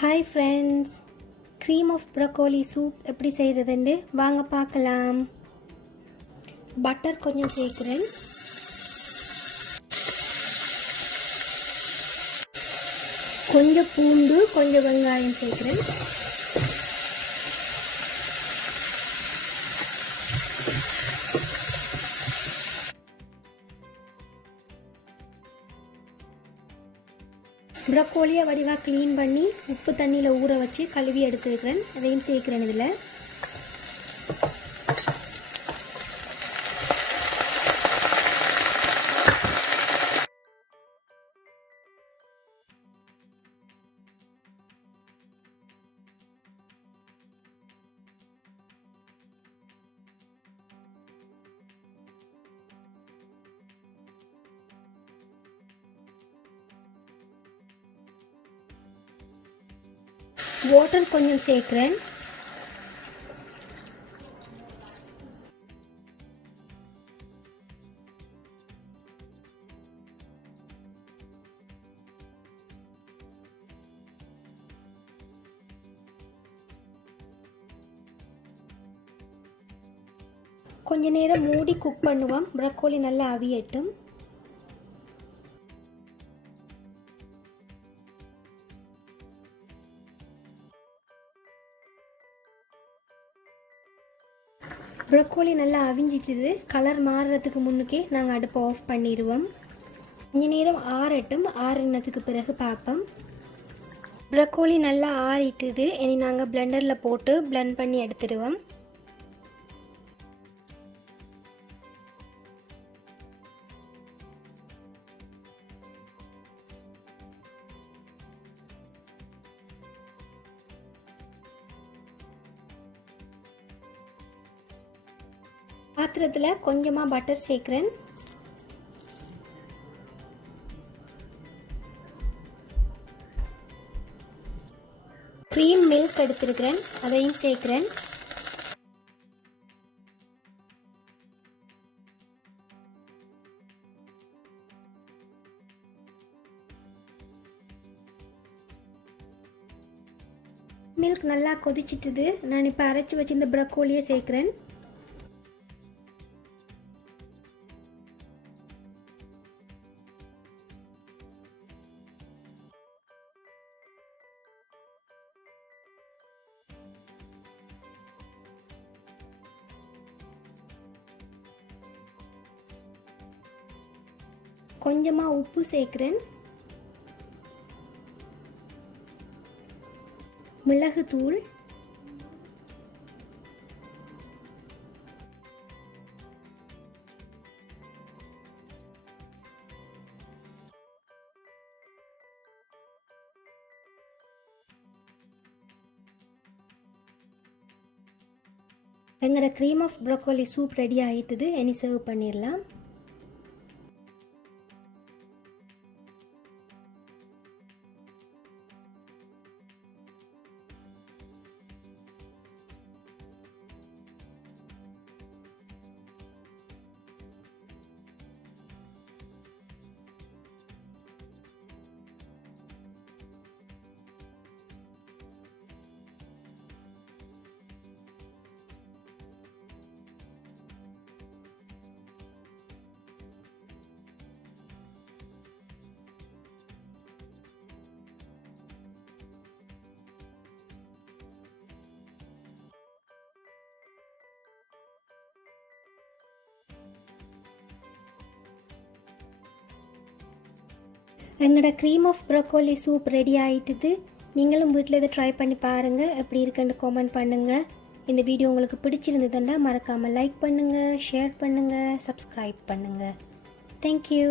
Hi friends, cream of broccoli soup எப்படி செய்யறதுன்னு வாங்க பார்க்கலாம். பட்டர் கொஞ்சம் சேர்க்கிறேன். கொஞ்சம் பூண்டு, கொஞ்சம் வெங்காயம் சேர்க்கிறேன். ப்ரக்கோலியை வடிவாக க்ளீன் பண்ணி உப்பு தண்ணியில் ஊற வச்சு கழுவி எடுத்துருக்கிறேன். அதையும் சேர்க்கிறேன். இதில் வாட்டர் கொஞ்சம் சேர்க்கிறேன். கொஞ்ச நேரம் மூடி குக் பண்ணுவோம். ப்ரக்கோலி நல்லா அவியட்டும். ப்ரக்கோலி நல்லா அவிஞ்சிட்டுது. கலர் மாறுறதுக்கு முன்னுக்கே நாங்கள் அடுப்பை ஆஃப் பண்ணிடுவோம். கொஞ்ச நேரம் ஆறட்டும். ஆறுனதுக்கு பிறகு பார்ப்போம். ப்ரக்கோலி நல்லா ஆறிட்டுது. இனி நாங்கள் பிளெண்டரில் போட்டு பிளெண்ட் பண்ணி எடுத்துடுவோம். பாத்திரத்தில் கொஞ்சமாக பட்டர் சேர்க்கிறேன். க்ரீம் மில்க் எடுத்துருக்கிறேன், அதையும் சேர்க்கிறேன். மில்க் நல்லா கொதிச்சிட்டுது. நான் இப்போ அரைச்சி வச்சிருந்த ப்ரக்கோலியை சேர்க்கிறேன். கொஞ்சமாக உப்பு சேர்க்கிறேன். மிளகுத்தூள், எங்களோட cream of broccoli soup ready ஆகிட்டுது. இனி சர்வ் பண்ணிடலாம். எங்களோட cream of broccoli soup ready ஆகிட்டுது. நீங்களும் வீட்டில் இதை ட்ரை பண்ணி பாருங்கள். எப்படி இருக்குன்னு கமெண்ட் பண்ணுங்கள். இந்த வீடியோ உங்களுக்கு பிடிச்சிருந்ததுன்னா மறக்காமல் லைக் பண்ணுங்கள், ஷேர் பண்ணுங்கள், சப்ஸ்கிரைப் பண்ணுங்கள். தேங்க்யூ.